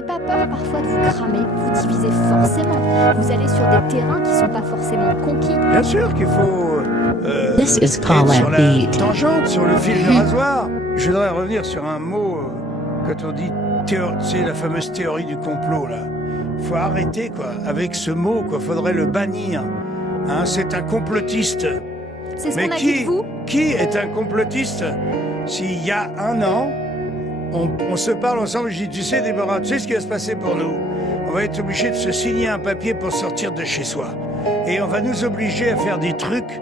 n'avez pas peur parfois de vous cramer? Vous divisez forcément. Vous allez sur des terrains qui sont pas forcément conquis. Bien sûr qu'il faut This is être called sur a la beat. tangente, sur le fil de rasoir. Je voudrais revenir sur un mot, quand on dit c'est la fameuse théorie du complot, là. Faut arrêter, quoi, avec ce mot, quoi. Faudrait le bannir. Hein, c'est un complotiste. C'est ce Mais qu'on a dit de vous. qui est un complotiste? S'il y a un an, on se parle ensemble, je dis, tu sais Déborah, tu sais ce qui va se passer pour nous? On va être obligé de se signer un papier pour sortir de chez soi. Et on va nous obliger à faire des trucs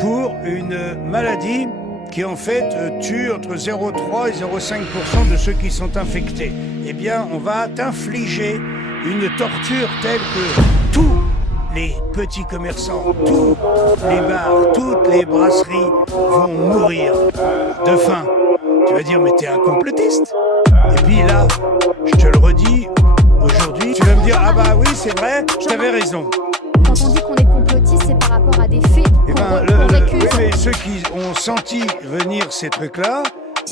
pour une maladie qui en fait tue entre 0,3 et 0,5% de ceux qui sont infectés. Eh bien, on va t'infliger une torture telle que tous les petits commerçants, tous les bars, toutes les brasseries vont mourir de faim. Tu vas dire, mais t'es un complotiste. Et puis là, je te le redis, aujourd'hui, tu vas me dire, ah bah oui, c'est vrai, t'avais raison. Quand on dit qu'on est complotiste, c'est par rapport à des faits Eh ben, qu'on récuse. oui, mais ceux qui ont senti venir ces trucs-là,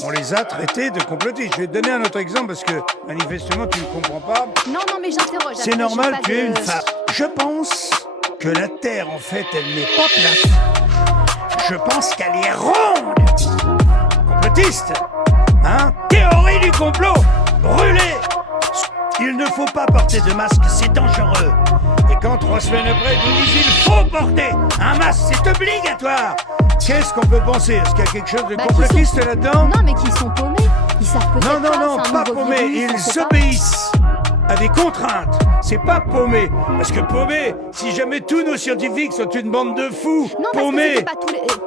on les a traités de complotistes. Je vais te donner un autre exemple parce que manifestement tu ne comprends pas. Non, mais j'interroge. C'est Après, normal, j'ai pas tu es de- une femme. Je pense que la Terre, en fait, elle n'est pas plate. Je pense qu'elle est ronde. Complotiste. Hein? Théorie du complot. Brûlé. Il ne faut pas porter de masque, c'est dangereux. Et quand 3 semaines après, ils nous disent il faut porter un masque, c'est obligatoire. Qu'est-ce qu'on peut penser? Est-ce qu'il y a quelque chose de Bah, complotiste là-dedans? Non, mais qui sont paumés. Ils savent peut-être Non, c'est un pas nouveau paumé. virus, on Ils sait pas. obéissent à des contraintes. C'est pas paumé. Parce que paumé, si jamais tous nos scientifiques sont une bande de fous, Non, parce que paumés. c'était pas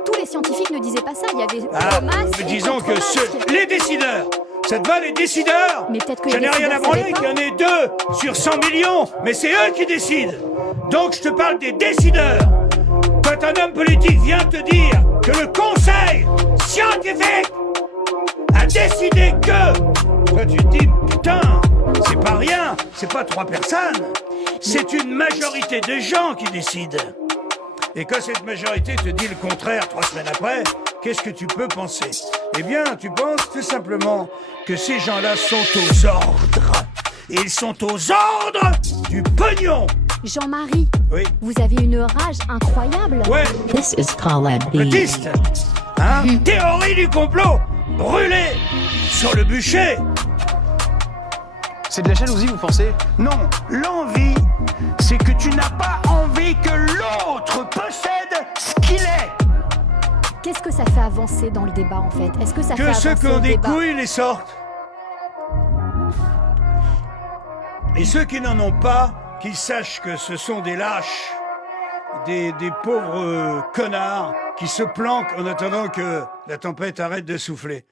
tous les scientifiques ne disaient pas ça. Il y avait Ah, pro-masque et disons que contre-masque. les décideurs. Ça te va, les décideurs? Mais peut-être que Je les n'ai rien à décideurs branler savaient qu'il y pas. en ait 2 sur 100 millions, mais c'est eux qui décident. Donc je te parle des décideurs. Quand un homme politique vient te dire que le conseil scientifique a décidé que... Toi tu te dis, putain, c'est pas rien, c'est pas 3 personnes. C'est une majorité de gens qui décident. Et quand cette majorité te dit le contraire 3 semaines après, qu'est-ce que tu peux penser? Eh bien, tu penses tout simplement que ces gens-là sont aux ordres. Et ils sont aux ordres du pognon. Jean-Marie, Oui. vous avez une rage incroyable. Ouais, This is called a beat. complotiste. Hein? Théorie du complot. Brûlé sur le bûcher. C'est de la jalousie, vous pensez? Non, l'envie, c'est que tu n'as pas envie que l'autre possède ce qu'il est. Qu'est-ce que ça fait avancer dans le débat en fait? Est-ce que ça fait Que avancer ceux qui ont le des débat? couilles les sortent. Et ceux qui n'en ont pas, qu'ils sachent que ce sont des lâches, des pauvres connards qui se planquent en attendant que la tempête arrête de souffler.